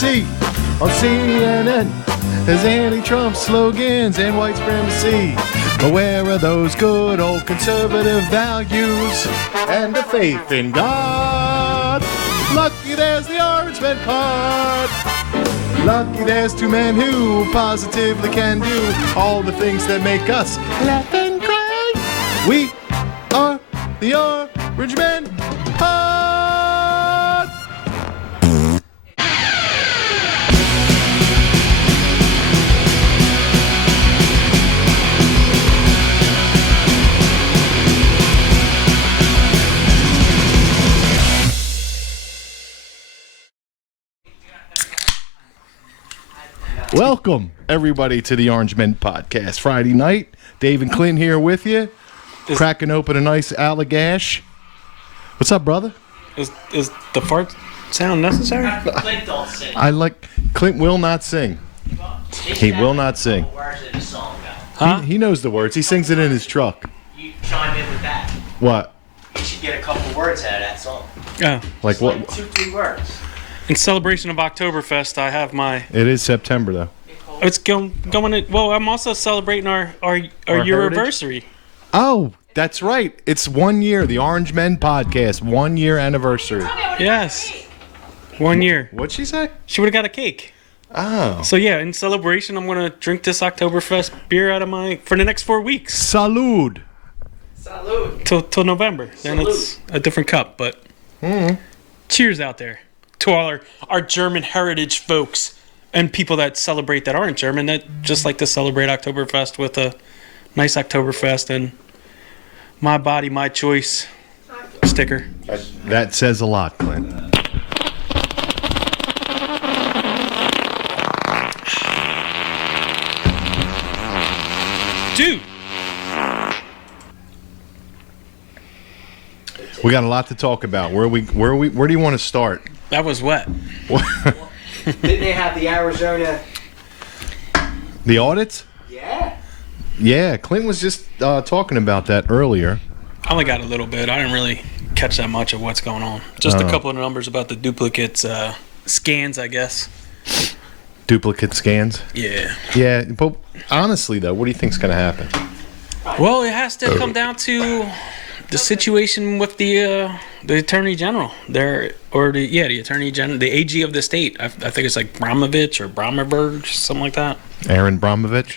supremacy on CNN. There's anti-Trump slogans and white supremacy. But where are those good old conservative values and the faith in God? Lucky there's the Orange Men Pod. Lucky there's two men who positively can do all the things that make us laugh and cry. We are the Orange Men Pod. Welcome, everybody, to the Orange Men Podcast. Friday night, Dave and Clint here with you, cracking open a nice Allagash. What's up, brother? Is the fart sound necessary? Clint don't sing. Clint will not sing. He will not sing. Words in the song, Huh? He knows the words. He sings it in his truck. you chime in with that. What? You should get a couple words out of that song. Yeah. Like what? 2-3 words. In celebration of Oktoberfest, I have my. It is September, though. It's going. Well, I'm also celebrating our Euroversary. Oh, that's right. It's 1 year. The Orange Men Podcast, 1 year anniversary. Yes. 1 year. What'd she say? She would have got a cake. Oh. So yeah, in celebration, I'm gonna drink this Oktoberfest beer out of for the next 4 weeks Salud. Salud. till November. Then it's a different cup. But cheers out there to all our German heritage folks and people that celebrate that aren't German that just like to celebrate Oktoberfest with a nice Oktoberfest and my body, my choice sticker. That says a lot, Clint. Dude, We got a lot to talk about. Where do you want to start? that was wet. Didn't they have the Arizona? The audits? Yeah. Yeah, Clint was just talking about that earlier. I only got a little bit. I didn't really catch that much of what's going on. Just a couple of numbers about the duplicates scans, I guess. Duplicate scans? Yeah. Yeah, but honestly, though, what do you think's going to happen? Well, it has to come down to the situation with the Attorney General the Attorney General, the AG of the state. I think it's like Bromovich or Bromerberg, something like that. Aaron Bromovich?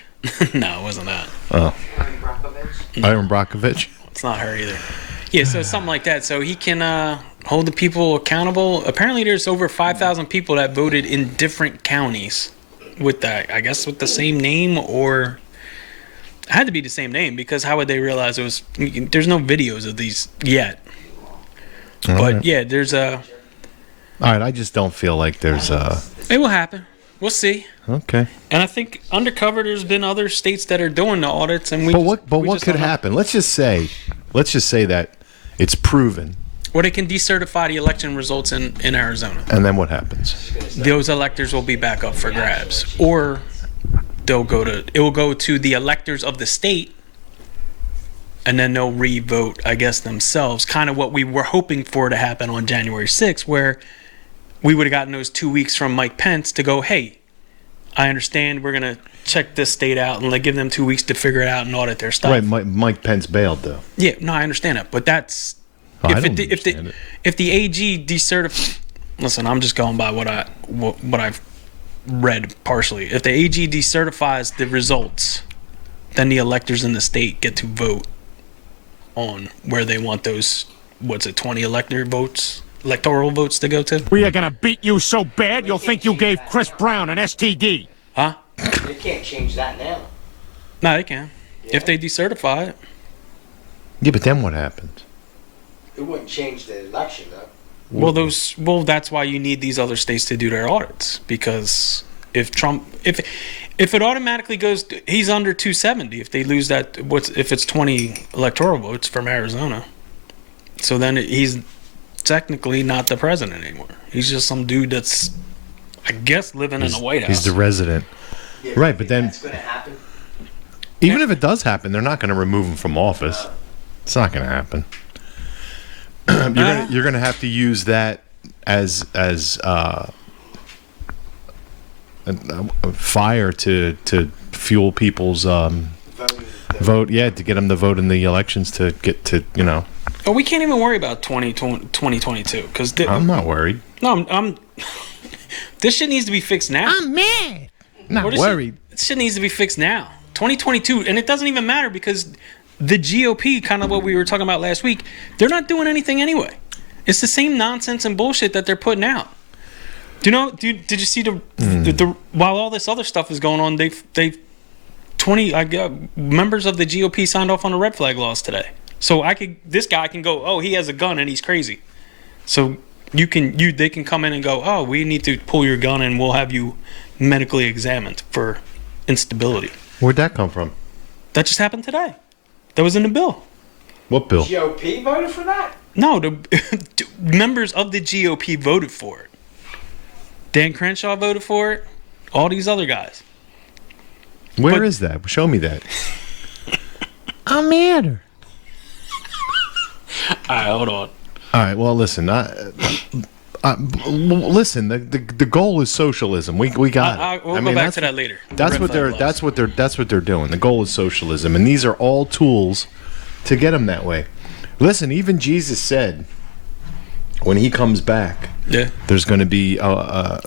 No, it wasn't that. Oh. Brockovich. Aaron Brockovich? It's not her either. Yeah, so something like that. So he can hold the people accountable. Apparently, there's over 5,000 people that voted in different counties with that. I guess with the same name, or it had to be the same name because how would they realize it was? There's no videos of these yet. All But right. yeah, there's a. All right, I just don't feel like there's a... It will happen. We'll see. Okay. And I think undercover, there's been other states that are doing the audits, and we. But what we just could don't know. happen? Let's just say that it's proven. Well, they can decertify the election results in Arizona. And then what happens? Those electors will be back up for grabs, or it will go to the electors of the state, and then they'll re-vote, I guess, themselves. Kind of what we were hoping for to happen on January 6th, where we would have gotten those 2 weeks from Mike Pence to go, hey, I understand we're gonna check this state out and give them 2 weeks to figure it out and audit their stuff. Right, Mike Pence bailed, though. Yeah, no, I understand that, but that's I don't understand it. if the AG decertifies. Listen, I'm just going by what I've read partially. If the AG decertifies the results, then the electors in the state get to vote on where they want those 20 electoral votes to go to. We are gonna beat you so bad you'll think you gave Chris Brown an STD. Huh? They can't change that now. No, they can. If they decertify it. Yeah, but then what happens? It wouldn't change the election, though. Well, that's why you need these other states to do their audits, because if it automatically goes, he's under 270 if they lose that. If it's 20 electoral votes from Arizona, so then he's technically not the president anymore. He's just some dude that's, I guess, living in the White House. He's the resident. Yeah, Right, but then- that's going to happen. Even if it does happen, they're not going to remove him from office. It's not going to happen. You're going to have to use that as fire to fuel people's vote. Yeah, to get them to vote in the elections to get to Oh, we can't even worry about 2022 because I'm not worried. No, I'm this shit needs to be fixed now. I'm mad. Not worried. This shit needs to be fixed now. 2022, and it doesn't even matter because the GOP, kind of what we were talking about last week, they're not doing anything anyway. It's the same nonsense and bullshit that they're putting out. Do you know? Did you see the while all this other stuff is going on, they 20 members of the GOP signed off on the red flag laws today. So this guy can go, oh, he has a gun and he's crazy. So they can come in and go, oh, we need to pull your gun and we'll have you medically examined for instability. Where'd that come from? That just happened today. That was in the bill. What bill? GOP voted for that? No, the members of the GOP voted for it. Dan Crenshaw voted for it. All these other guys. Where is that? Show me that. I'm mad. All right, hold on. All right. Well, listen. Listen. The goal is socialism. We got it. We'll go back to that later. That's what they're doing. The goal is socialism, and these are all tools to get them that way. Listen. Even Jesus said, when he comes back, there's going to be.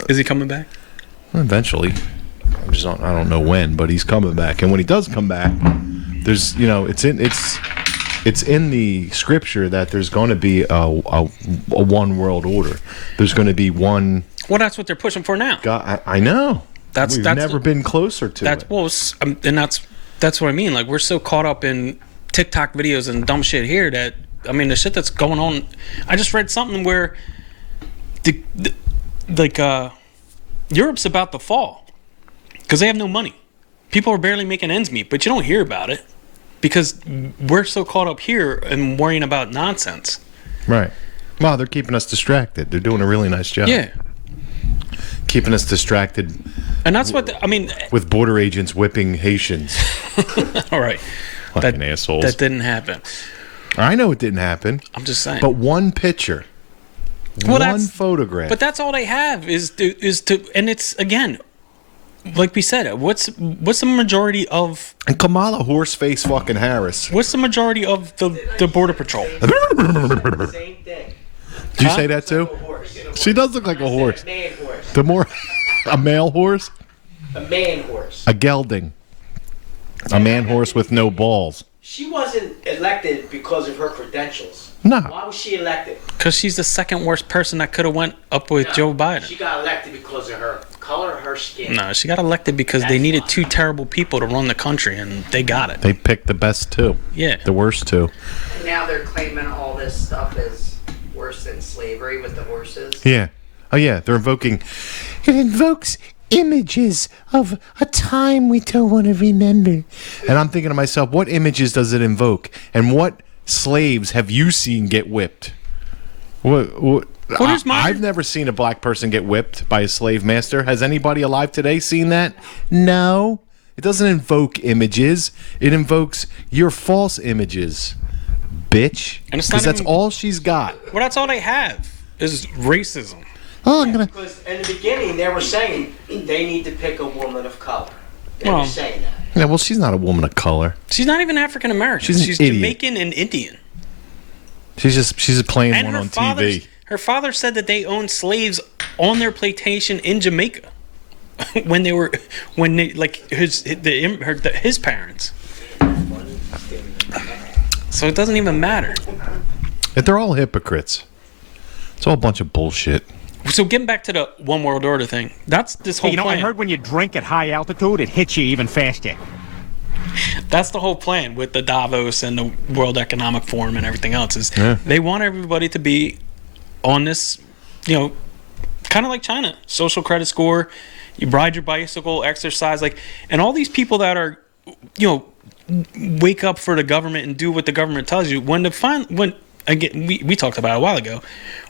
Is he coming back? Eventually. I don't know when, but he's coming back, and when he does come back, there's it's in the scripture that there's going to be a one world order. There's going to be one. Well, that's what they're pushing for now. God, I know. We've never been closer to it. Well, and that's what I mean. Like, we're so caught up in TikTok videos and dumb shit here that the shit that's going on. I just read something where Europe's about to fall because they have no money. People are barely making ends meet, but you don't hear about it. Because we're so caught up here and worrying about nonsense. Right. Well, they're keeping us distracted. They're doing a really nice job. Yeah. Keeping us distracted. And that's what, with border agents whipping Haitians. All right. Fucking assholes. That didn't happen. I know it didn't happen. I'm just saying. But one picture. One photograph. But that's all they have is to, and it's, again, like we said, what's the majority of... And Kamala Horseface fucking Harris. What's the majority of the Border Patrol? Same thing. Did you say that too? She does look like a horse. A man horse. The more... A male horse? A man horse. A gelding. A man horse with no balls. She wasn't elected because of her credentials. No. Why was she elected? Because she's the second worst person that could have went up with Joe Biden. She got elected because of her color of her skin. No, she got elected because they needed two terrible people to run the country, and they got it. They picked the best two. Yeah. The worst two. And now they're claiming all this stuff is worse than slavery with the horses. Yeah. Oh, yeah. They're invoking... It invokes images of a time we don't want to remember. And I'm thinking to myself, what images does it invoke? And what slaves have you seen get whipped? I've never seen a black person get whipped by a slave master. Has anybody alive today seen that? No. It doesn't invoke images. It invokes your false images, bitch. Because that's all she's got. Well, that's all they have is racism. Oh, Because in the beginning, they were saying they need to pick a woman of color. They were saying that. Yeah, well, she's not a woman of color. She's not even African American. She's Jamaican and Indian. She's just playing And one on TV. Her father said that they owned slaves on their plantation in Jamaica his parents. So it doesn't even matter. They're all hypocrites. It's all a bunch of bullshit. So getting back to the one world order thing, that's this whole plan. I heard when you drink at high altitude, it hits you even faster. That's the whole plan with the Davos and the World Economic Forum and everything else is they want everybody to be on this, kind of like China, social credit score, you ride your bicycle, exercise, and all these people that are, wake up for the government and do what the government tells you. Again, we talked about it a while ago.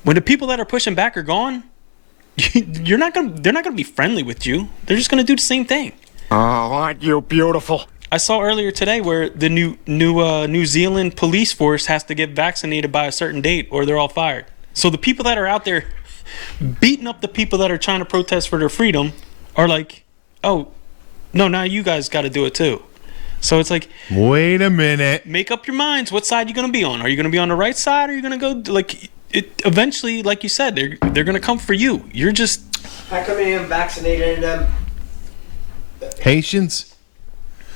When the people that are pushing back are gone, they're not gonna be friendly with you. They're just gonna do the same thing. Oh, aren't you beautiful? I saw earlier today where the New Zealand police force has to get vaccinated by a certain date or they're all fired. So the people that are out there beating up the people that are trying to protest for their freedom are like, oh, no, now you guys got to do it too. So it's like, wait a minute. make up your minds. What side you going to be on? Are you going to be on the right side, or are you going to go like it? Eventually, like you said, they're going to come for you. You're just. How come you haven't vaccinated them? Haitians?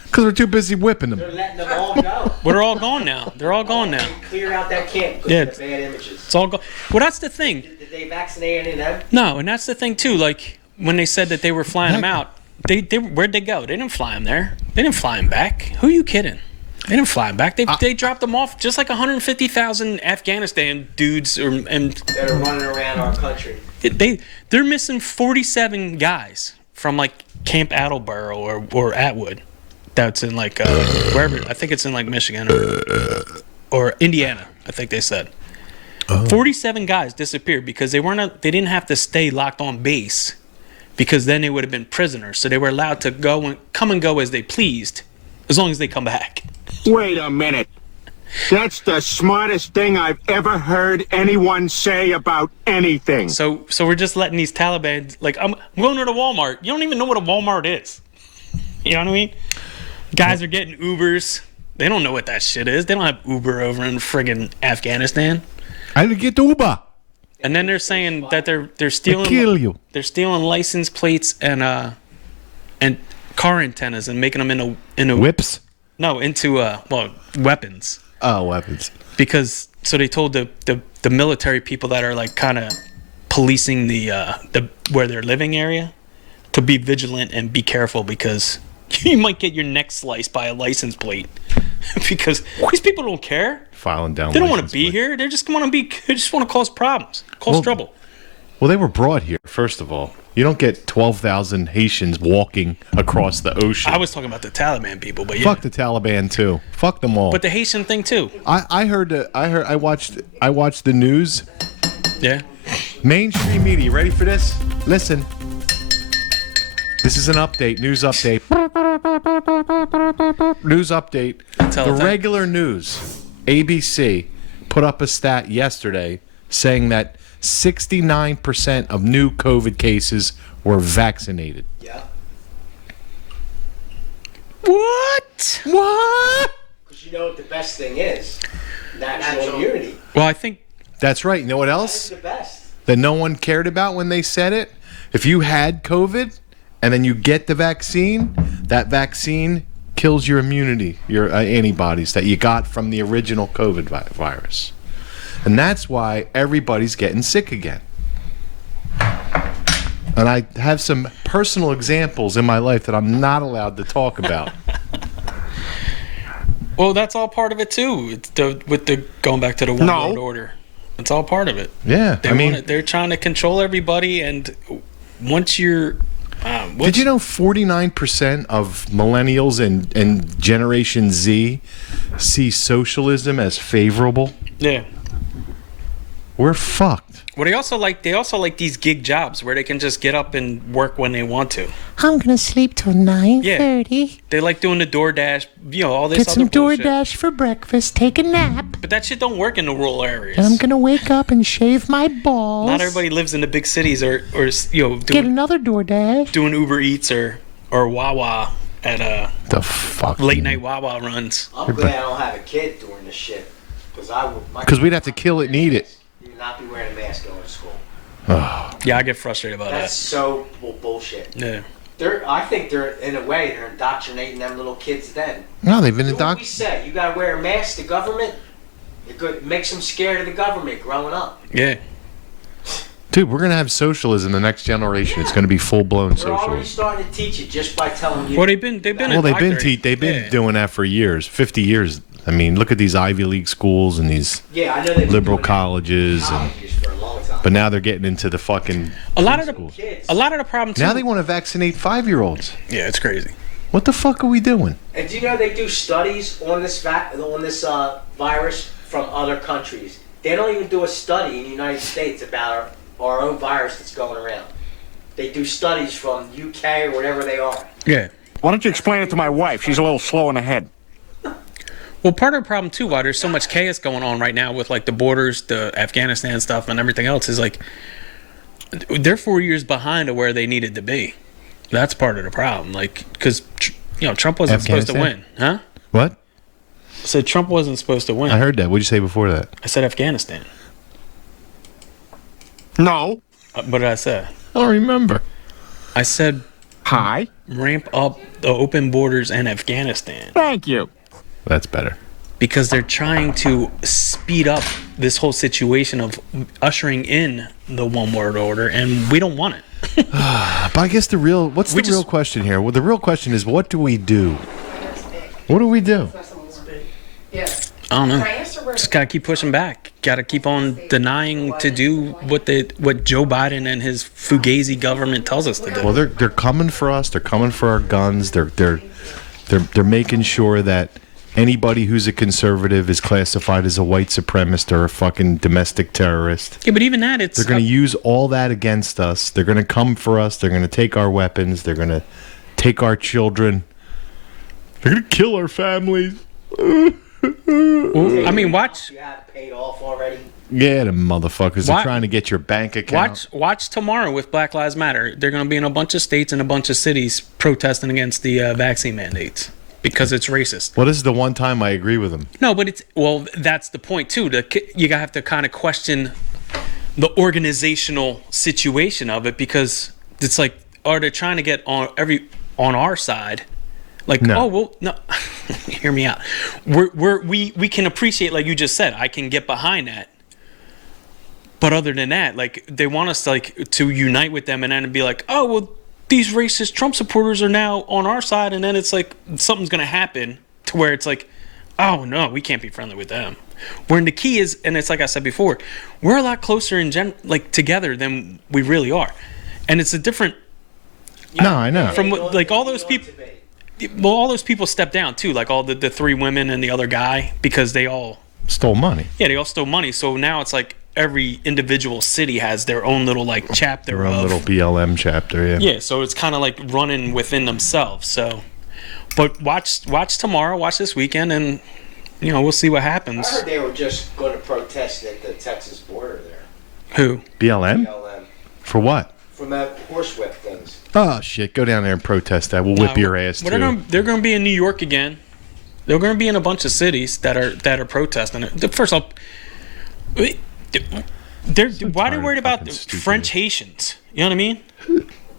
Because we're too busy whipping them. They're letting them all go. Well, they're all gone now. They're all gone now. They cleared out that camp because Yeah. of the bad images. It's all gone. Well, that's the thing. Did they vaccinate any of them? No, and that's the thing too. Like when they said that they were flying them out, they where'd they go? They didn't fly them there. They didn't fly them back. Who are you kidding? They didn't fly them back. They dropped them off just like 150,000 Afghanistan dudes and That are running around our country. they're missing 47 guys from like Camp Attleboro or Atwood. That's in like wherever. I think it's in like Michigan or Indiana. I think they said 47 guys disappeared because they didn't have to stay locked on base, because then they would have been prisoners. So they were allowed to come and go as they pleased, as long as they come back. Wait a minute. That's the smartest thing I've ever heard anyone say about anything. So we're just letting these Taliban, like, I'm going to the Walmart. You don't even know what a Walmart is. You know what I mean? Guys are getting Ubers. They don't know what that shit is. They don't have Uber over in friggin' Afghanistan. I didn't get the Uber. And then they're saying that they're stealing. Kill you. They're stealing license plates and car antennas and making them into Whips? No, into weapons. Oh, weapons. Because so they told the military people that are like kind of policing the where they're living area to be vigilant and be careful, because you might get your neck sliced by a license plate. Because these people don't care. Filing down. They don't want to license be plate. here. They just want to cause problems, trouble. Well, they were brought here, first of all. You don't get 12,000 Haitians walking across the ocean. I was talking about the Taliban people, but yeah. Fuck the Taliban too. Fuck them all. But the Haitian thing too. I watched the news. Yeah. Mainstream media. Ready for this? Listen. This is an update. News update. News update. The regular news. ABC put up a stat yesterday saying that 69% of new COVID cases were vaccinated. Yeah. What? Because you know what the best thing is? Natural immunity. Well, I think That's right. You know what That's else the best. that no one cared about when they said it? If you had COVID and then you get the vaccine, that vaccine kills your immunity, your antibodies that you got from the original COVID virus. And that's why everybody's getting sick again. And I have some personal examples in my life that I'm not allowed to talk about. Well, that's all part of it too. It's with the going back to the one world order. It's all part of it. Yeah, They're trying to control everybody, and once you're, did you know 49% of millennials and Generation Z see socialism as favorable? Yeah. We're fucked. Well, they also like these gig jobs where they can just get up and work when they want to. I'm gonna sleep till 9:30. Yeah. They like doing the DoorDash, all this Get other some bullshit. DoorDash for breakfast. Take a nap. But that shit don't work in the rural areas. And I'm gonna wake up and shave my balls. Not everybody lives in the big cities or Get doing another DoorDash. Uber Eats or Wawa at The fuck. late night Wawa runs. I'm glad I don't have a kid doing this shit. Because we'd have to kill it and eat it. You would not be wearing a mask going to school. Yeah, I get frustrated about That's that. so bullshit. Yeah. I think in a way, they're indoctrinating them little kids then. No, they've been Do what we indoctrinated. say. You gotta wear a mask, the government, it makes them scared of the government growing up. Yeah. Dude, we're going to have socialism the next generation. It's going to be full-blown We're already socialism. starting to teach it just by telling you. Well, they've been Well, they've been doing that for years, 50 years. I mean, look at these Ivy League schools and these Yeah, I know they've been liberal doing colleges, colleges for a long time. but now they're getting into the fucking A lot of the schools. problem too. Now they want to vaccinate 5-year-olds. Yeah, it's crazy. What the fuck are we doing? And do you know they do studies on this virus from other countries? They don't even do a study in the United States about our own virus that's going around. They do studies from UK or whatever they are. Yeah. Why don't you explain it to my wife? She's a little slow in the head. Well, part of the problem too, why there's so much chaos going on right now with like the borders, the Afghanistan stuff, and everything else, is like they're 4 years behind of where they needed to be. That's part of the problem. Like, because Trump wasn't supposed to win, huh? What? I said Trump wasn't supposed to win. I heard that. What'd you say before that? I said Afghanistan. No. What did I say? I don't remember. I said Hi. ramp up the open borders in Afghanistan. Thank you. That's better. Because they're trying to speed up this whole situation of ushering in the one world order, and we don't want it. But I guess real question here? Well, the real question is, what do we do? What do we do? Yeah. I don't know. Just gotta keep pushing back. Gotta keep on denying to do what Joe Biden and his fugazi government tells us to do. Well, they're coming for us. They're coming for our guns. They're making sure that anybody who's a conservative is classified as a white supremacist or a fucking domestic terrorist. Yeah, but even that, They're going to use all that against us. They're going to come for us. They're going to take our weapons. They're going to take our children. They're going to kill our families. I mean, watch. You have paid off already. Yeah, the motherfuckers are trying to get your bank account. Watch tomorrow with Black Lives Matter. They're going to be in a bunch of states and a bunch of cities protesting against the vaccine mandates because it's racist. Well, this is the one time I agree with them. No, but that's the point too. You have to kind of question the organizational situation of it, because it's like, are they trying to get on our side? Like, no. Oh, well, no, hear me out. We can appreciate, like you just said, I can get behind that. But other than that, like, they want us to unite with them and then be like, oh, well, these racist Trump supporters are now on our side. And then it's like something's going to happen to where it's like, oh, no, we can't be friendly with them. When the key is, and it's like I said before, we're a lot closer together than we really are. And it's a different. No, I know. From like all those people. Well, all those people stepped down too, like all the three women and the other guy, because they all stole money. Yeah, they all stole money. So now it's like every individual city has their own little chapter. Their own little BLM chapter, yeah. Yeah, so it's kind of like running within themselves. So, but watch tomorrow, watch this weekend, and we'll see what happens. I heard they were just going to protest at the Texas border there. Who? BLM? BLM. For what? From that horsewhip things. Oh shit! Go down there and protest that. We'll whip your ass too. They're going to be in New York again. They're going to be in a bunch of cities that are protesting it. First off, why are they worried about French Haitians? You know what I mean?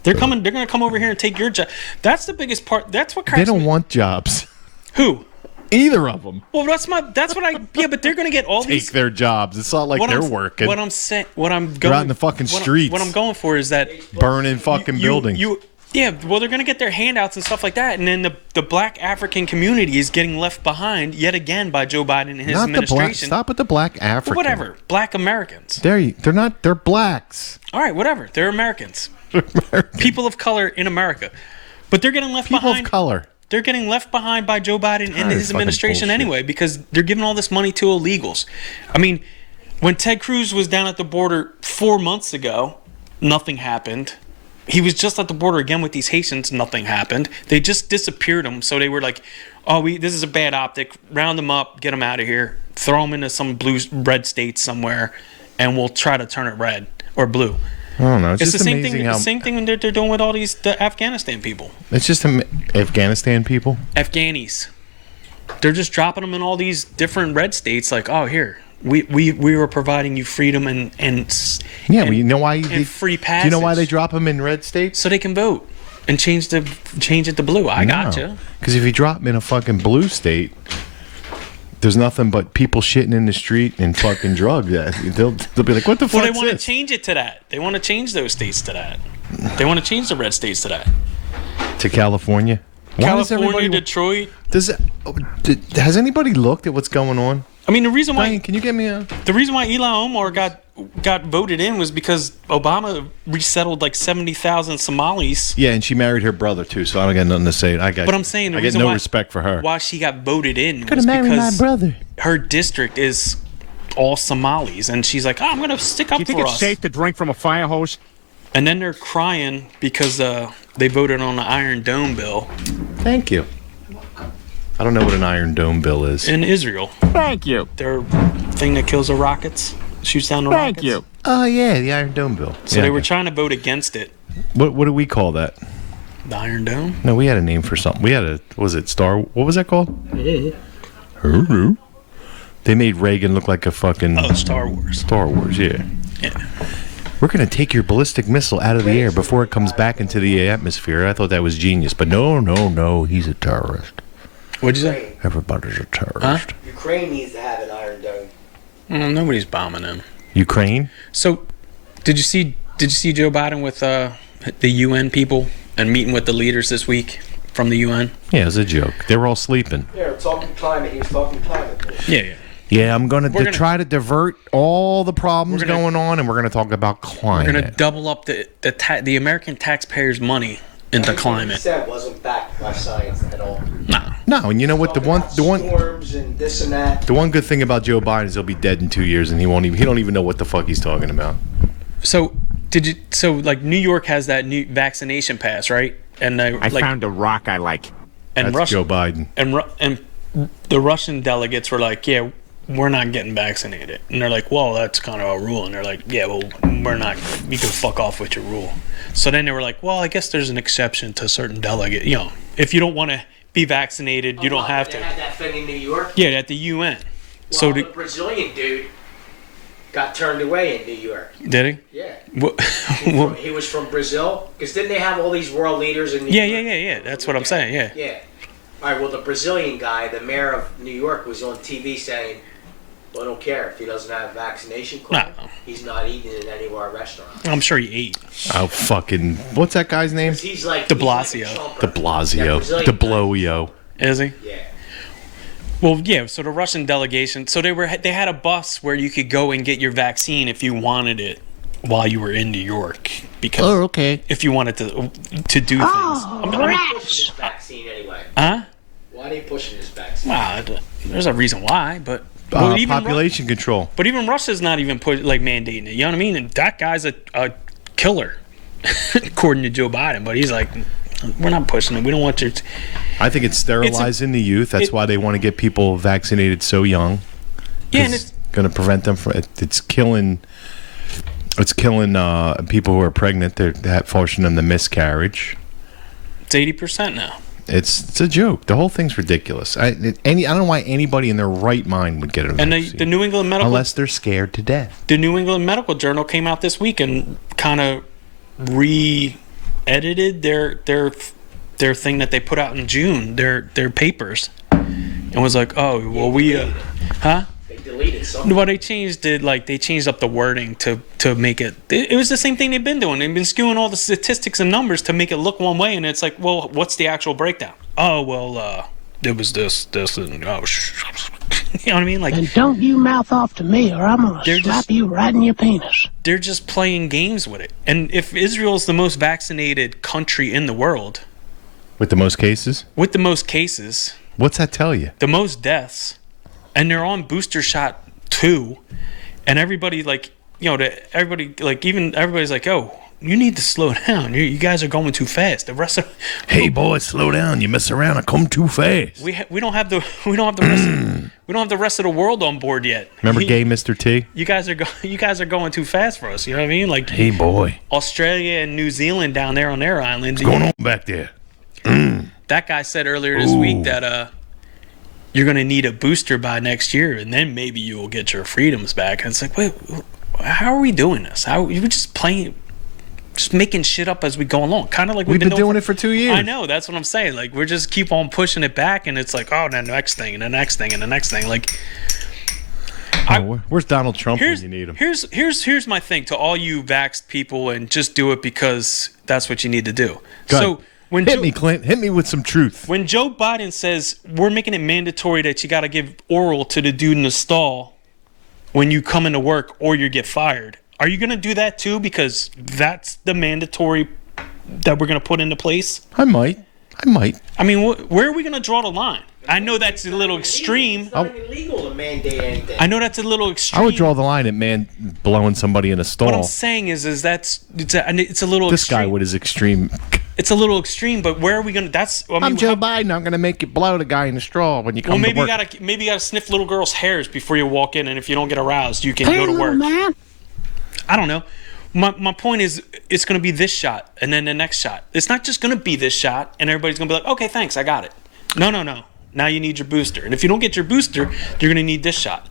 They're coming. They're going to come over here and take your job. That's the biggest part. That's what cracks me. They don't want jobs. Who? Either of them. Well, that's what I. Yeah, but they're going to get all these. Take their jobs. It's not like they're working. What I'm saying. They're out in the fucking streets. What I'm going for is that burning fucking buildings. Yeah, well, they're going to get their handouts and stuff like that, and then the black African community is getting left behind yet again by Joe Biden and his administration. Stop with the black African. Well, whatever, black Americans. They're not. They're blacks. All right, whatever. They're Americans. People of color in America, but they're getting left behind. People of color. They're getting left behind by Joe Biden and his administration anyway, because they're giving all this money to illegals. I mean, when Ted Cruz was down at the border 4 months ago, nothing happened. He was just at the border again with these Haitians, nothing happened. They just disappeared him, so they were like, oh, this is a bad optic. Round them up, get them out of here, throw them into some red state somewhere, and we'll try to turn it red or blue. I don't know. It's the same thing. The same thing they're doing with all the Afghanistan people. It's just Afghanistan people. Afghanis. They're just dropping them in all these different red states. Like, oh, here we were providing you freedom and yeah. Well, you know why? Free passage. Do you know why they drop them in red states? So they can vote and change it to blue. I gotcha. Because if you drop them in a fucking blue state, there's nothing but people shitting in the street and fucking drugs. Yeah, they'll be like, what the fuck? Well, they want to change it to that. They want to change those states to that. They want to change the red states to that. To California? California, Detroit. Has anybody looked at what's going on? I mean, the reason why. Brian, can you get me the reason why Ilhan Omar got voted in was because Obama resettled like 70,000 Somalis. Yeah, and she married her brother too, so I don't got nothing to say. But I'm saying I get no respect for her. Why she got voted in was because my brother. Her district is all Somalis, and she's like, I'm gonna stick up for us. Do you think it's safe to drink from a fire hose? And then they're crying because they voted on the Iron Dome bill. Thank you. I don't know what an Iron Dome bill is. In Israel. Thank you. Their thing that kills the rockets, shoots down the rockets. Thank you. Oh yeah, the Iron Dome bill. So they were trying to vote against it. What do we call that? The Iron Dome. No, we had a name for something. We had a, was it Star? What was that called? They made Reagan look like a fucking Star Wars. Star Wars, yeah. Yeah. We're going to take your ballistic missile out of the air before it comes back into the atmosphere. I thought that was genius. But no, he's a terrorist. What'd you say? Everybody's a terrorist. Huh? Ukraine needs to have an Iron Dome. Nobody's bombing them. Ukraine? So, did you see Joe Biden with the UN people and meeting with the leaders this week from the UN? Yeah, it was a joke. They were all sleeping. Yeah, we're talking climate. He was talking climate. Yeah. Yeah, I'm going to We're gonna- try to divert all the problems We're gonna- going on, and we're going to talk about climate. We're gonna double up the American taxpayers' money into climate. Said wasn't backed by science at all. No, and you know what? The one Storms and this and that. the one good thing about Joe Biden is he'll be dead in 2 years, and he don't even know what the fuck he's talking about. So like New York has that new vaccination pass, right? And I found a rock I like. and That's Russia Joe Biden. and the Russian delegates were like, yeah, we're not getting vaccinated. And they're like, well, that's kind of our rule. And they're like, yeah, well, we're not. You can fuck off with your rule. So then they were like, well, I guess there's an exception to certain delegate. You know, if you don't want to be vaccinated, you don't have They to. had that thing in New York. Yeah, at the UN. Well, So the Brazilian dude got turned away in New York. did Yeah. he? What? He was from Brazil. Because didn't they have all these world leaders in New Yeah, York? yeah. That's what I'm saying. Yeah. Yeah. All right, well, the Brazilian guy, the mayor of New York, was on TV saying, well, I don't care if he doesn't have a vaccination card. No. He's not eating in any of our restaurants. I'm sure he ate. Oh, fucking. What's that guy's name? He's like De he's like a Blasio. chumper. De That Blasio. Brazilian De guy. Bloio. Is he? Yeah. Well, yeah. So the Russian delegation. So they had a bus where you could go and get your vaccine if you wanted it while you were in New York. Because okay. if you wanted to do things. Why are you pushing this vaccine anyway? Huh? Why are you pushing this vaccine? Wow. There's a reason why, but. Well, even Population control. But even Russia's not even mandating it. You know what I mean? And that guy's a killer, according to Joe Biden. But he's like, we're not pushing it. We don't want your. I think it's sterilizing the youth. That's why they want to get people vaccinated so young. Yeah, and It's going to prevent them from. It's killing. It's killing people who are pregnant. They're forcing them to miscarriage. it's 80% now. It's a joke. The whole thing's ridiculous. I don't know why anybody in their right mind would get it. And the New England Medical unless they're scared to death. the New England Medical Journal came out this week and kind of re-edited their thing that they put out in June, their papers, and was like, oh well, we huh? They deleted something. Well, they changed it. Like they changed up the wording to make it. It was the same thing they've been doing. They've been skewing all the statistics and numbers to make it look one way, and it's like, well, what's the actual breakdown? Oh well, it was this, and you know what I mean? Like And don't you mouth off to me or I'm gonna They're slap just- you right in your penis. they're just playing games with it. And if Israel's the most vaccinated country in the world, With the most cases? with the most cases, What's that tell you? the most deaths, and they're on booster shot 2, and everybody like, you know, everybody's like, oh, you need to slow down. You guys are going too fast. The rest of Hey boy, slow down. You mess around, I come too fast. we don't have the rest of the world on board yet. Remember gay Mr. T? You guys are going too fast for us. You know what I mean? Like Hey boy. Australia and New Zealand down there on their island. What's going on back there? That guy said earlier this week that you're going to need a booster by next year, and then maybe you will get your freedoms back. And it's like, wait, how are we doing this? How we just playing, just making shit up as we go along? Kind of like We've been doing it for 2 years. I know, that's what I'm saying. Like we're just keep on pushing it back, and it's like, oh, the next thing, and the next thing, and the next thing. Like, Where's Donald Trump when you need him? Here's my thing to all you vaxxed people, and just do it because that's what you need to do. Go So ahead. when Hit me, Clint. Hit me with some truth. When Joe Biden says we're making it mandatory that you got to give oral to the dude in the stall when you come into work or you get fired, are you going to do that too? Because that's the mandatory that we're going to put into place. I might. I mean, where are we going to draw the line? I know that's a little extreme. It's not illegal to mandate anything. I know that's a little extreme. I would draw the line at man blowing somebody in a stall. What I'm saying is it's a little This extreme. guy with his extreme. It's a little extreme, but where are we going to? That's. I mean, I'm Joe Biden. I'm going to make you blow the guy in the straw when you come Well, maybe to you work. gotta sniff little girls' hairs before you walk in, and if you don't get aroused, you can go to work. Man. I don't know. My point is, it's going to be this shot and then the next shot. It's not just going to be this shot and everybody's going to be like, okay, thanks, I got it. No. Now you need your booster. And if you don't get your booster, you're going to need this shot.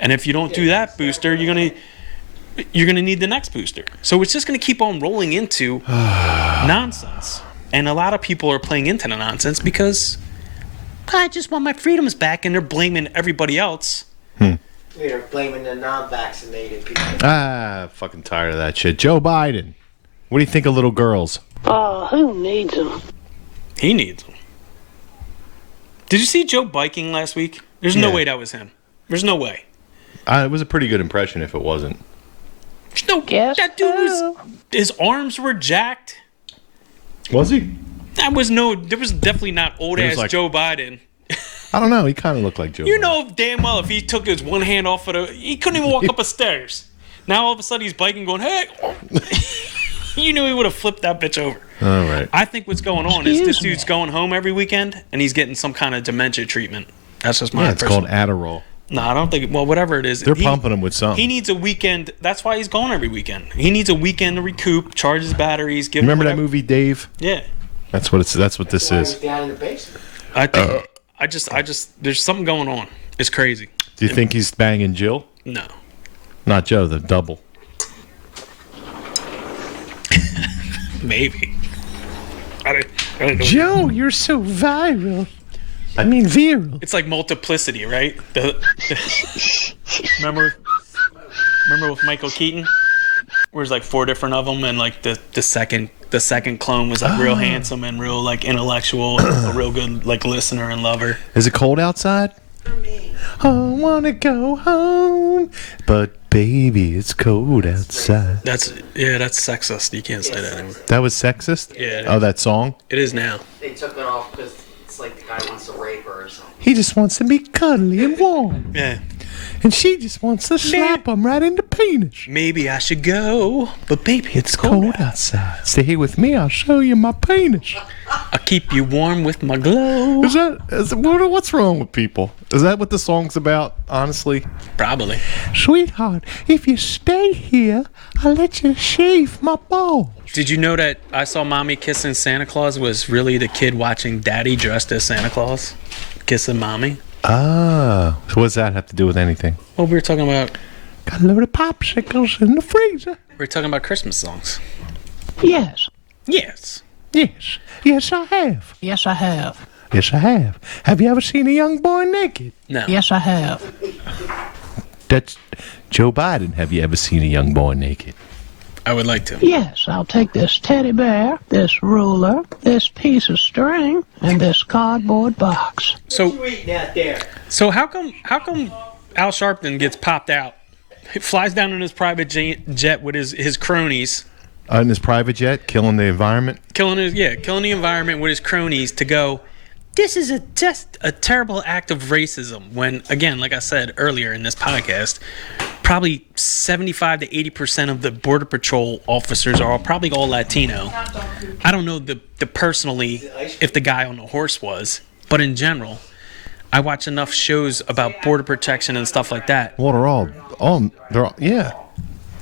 And if you don't do that booster, you're going to need the next booster. So it's just going to keep on rolling into nonsense. And a lot of people are playing into the nonsense because I just want my freedoms back, and they're blaming everybody else. They're blaming the non-vaccinated people. Fucking tired of that shit. Joe Biden. What do you think of little girls? Oh, who needs them? He needs them. Did you see Joe biking last week? There's no way that was him. There's no way. It was a pretty good impression if it wasn't. There's no. Guess That dude so. his arms were jacked. Was he? There was definitely not old He was ass like- Joe Biden. I don't know. He kind of looked like Joe You Biden. know damn well if he took his one hand off of he couldn't even walk up the stairs. Now all of a sudden he's biking going, hey. You knew he would have flipped that bitch over. All right. I think what's going on is this Excuse me. dude's going home every weekend and he's getting some kind of dementia treatment. That's just my Yeah, it's called personal- Adderall. No, I don't think. Well, whatever it is, They're pumping him with something. He needs a weekend. That's why he's going every weekend. He needs a weekend to recoup, charge his batteries. Give Remember him that movie, Dave? Yeah, That's what this Why he was is. down in the basement. I think. I just. There's something going on. It's crazy. Do you think he's banging Jill? No. Not Joe, the double. Maybe. I don't know. Joe, you're so viral. I mean, viral. It's like multiplicity, right? Remember with Michael Keaton, where there's like 4 different of them, and like the second clone was like real handsome and real like intellectual, and a real good like listener and lover. Is it cold outside? I wanna go home, but baby, it's cold outside. That's sexist. You can't say that anymore. That was sexist? Yeah. Oh, that song? It is now. They took it off because it's like the guy wants to rape her or something. He just wants to be cuddly and warm. Yeah. And she just wants to slap him right in the penis. Maybe I should go, but baby, It's cold outside. Stay here with me, I'll show you my penis. I'll keep you warm with my glow. What's wrong with people? Is that what the song's about, honestly? Probably. Sweetheart, if you stay here, I'll let you shave my balls. Did you know that I Saw Mommy Kissing Santa Claus was really the kid watching Daddy dressed as Santa Claus? Kissing Mommy? Ah, so what does that have to do with anything? Well, we were talking about Got a load of popsicles in the freezer. Christmas songs. Yes. Yes. Yes, yes I have. Yes, I have. Yes I have. Have you ever seen a young boy naked? No. Yes, I have. That's Joe Biden. Have you ever seen a young boy naked? I would like to. Yes, I'll take this teddy bear, this ruler, this piece of string, and this cardboard box. What So you eating out there? so how come Al Sharpton gets popped out? He flies down in his private jet with his cronies, In his private jet, killing the environment. killing the environment with his cronies to go. This is just a terrible act of racism. When again, like I said earlier in this podcast, probably 75 to 80% of the Border Patrol officers are probably all Latino. I don't know the personally if the guy on the horse was, but in general, I watch enough shows about border protection and stuff like that. Well, they're all, yeah.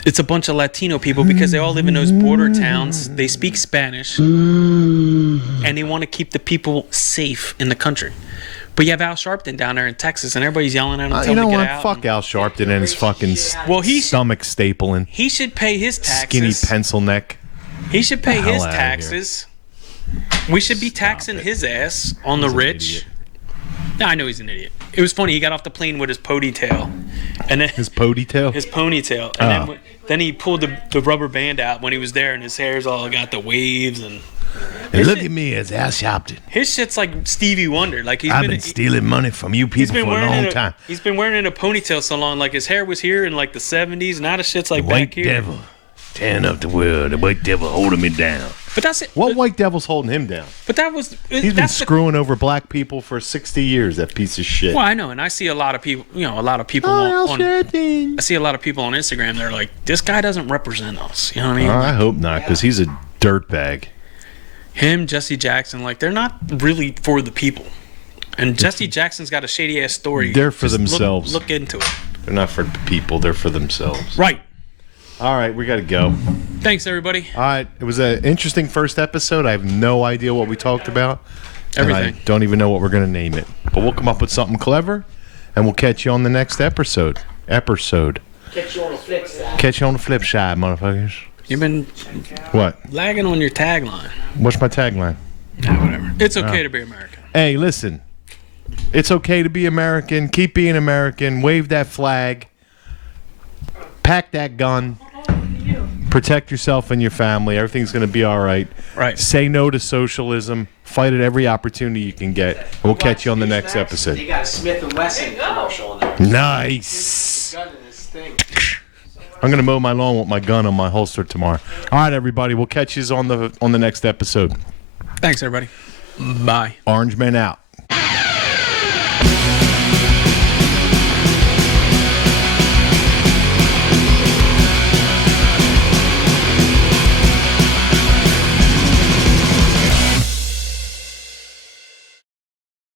It's a bunch of Latino people because they all live in those border towns. They speak Spanish, and they want to keep the people safe in the country. But you have Al Sharpton down there in Texas, and everybody's yelling at him, You telling know him to what? get out. Fuck Al Sharpton and his fucking stomach stapling, He should pay his skinny taxes. pencil neck. He should pay The hell his outta taxes. We should be taxing his ass on the He's an rich. idiot. No, I know he's an idiot. It was funny. He got off the plane with his ponytail, and then His ponytail. his ponytail, and then he pulled the rubber band out when he was there, and his hair's all got the waves, and Hey, look at me as Al Sharpton. his shit's like Stevie Wonder. Like I've been stealing money from you he's people been for a wearing long it time. He's been wearing it in a ponytail so long. Like his hair was here in like the 70s. Now the shit's like White back here. devil, tearing up the world. The white devil holding me down. But that's it. What white devil's holding him down? But that was. He's been that's screwing over black people for 60 years, that piece of shit. Well, I know, and I see a lot of people. You know, a lot of people Oh, on. Al Sharpton. I see a lot of people on Instagram. They're like, "This guy doesn't represent us." You know what I mean? I hope not, because he's a dirtbag. Him, Jesse Jackson, like they're not really for the people. And Jesse Jackson's got a shady ass story. They're for Just themselves. Look into it. They're not for the people, they're for themselves. Right. All right, we got to go. Thanks, everybody. All right, it was an interesting first episode. I have no idea what we talked about. Everything. And I don't even know what we're going to name it. But we'll come up with something clever, and we'll catch you on the next episode. Catch you on the flip side. Catch you on the flip side, motherfuckers. You've been What? lagging on your tagline. What's my tagline? Nah, whatever. It's okay to be American. Hey, listen. It's okay to be American. Keep being American. Wave that flag. Pack that gun. Protect yourself and your family. Everything's going to be all right. Right. Say no to socialism. Fight at every opportunity you can get. And we'll catch you on the next episode. You got a Smith & Wesson commercial in there. Nice. Gun in this thing. I'm going to mow my lawn with my gun on my holster tomorrow. All right, everybody. We'll catch you on the next episode. Thanks, everybody. Bye. Orange Men out.